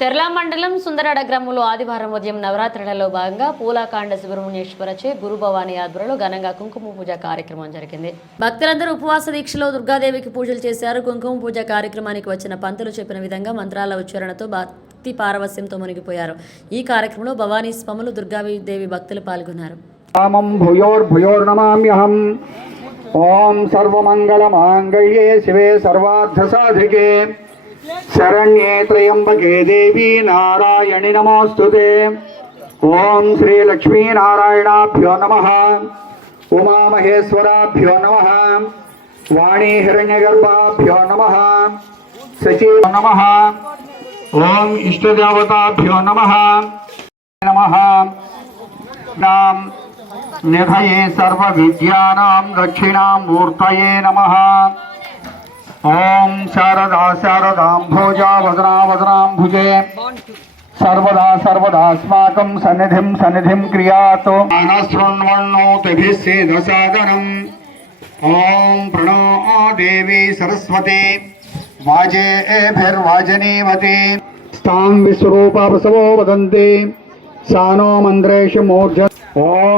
తెర్లా మండలం సుందరాడ గ్రామంలో ఆదివారం ఉదయం నవరాత్రులలో భాగంగా పూలాకాండ సుబ్రహ్మణ్యేశ్వరచే గురు భవానీ ఆధ్వర్యంలో ఘనంగా కుంకుమ పూజ కార్యక్రమం జరిగింది. భక్తులందరూ ఉపవాస దీక్షలో దుర్గాదేవికి పూజలు చేశారు. కుంకుమ పూజ కార్యక్రమానికి వచ్చిన పంతులు చెప్పిన విధంగా మంత్రాల ఉచ్చారణతో భక్తి పారవస్యంతో మునిగిపోయారు. ఈ కార్యక్రమంలో భవానీ స్వాములు దుర్గాదేవి భక్తులు పాల్గొన్నారు. ఓం సర్వమంగళ మాంగళ్యే శివే శివే సర్వార్థసాధికే. శరణ్యే త్రయంబకే దేవి నారాయణి నమోస్తుతే ఓం శ్రీ లక్ష్మీనారాయణాభ్యో నమ ఉమామహేశ్వరాభ్యో నమ వాణీ హిరణ్యగర్భాభ్యో నమ శచీ నమ ఓం ఇష్టదేవతాభ్యో నమ నమ నాం నిధయే సర్వవిద్యానాం దక్షిణామూర్తయే నమ ओम शारदा शारदा भोजा वदना वदनां भुजे। सर्वदा सर्वदा अस्माकं सन्निधिं सन्निधिं क्रियातु। मानसृण्वन्नोतिभिश्चेदसादनम् ॐ प्रणो देवी सरस्वती। वाजे एभिर्वाजनीमती। स्तां विश्वरूपा प्रसवो वदन्ति सानो मन्द्रेषु मूर्ज ॐ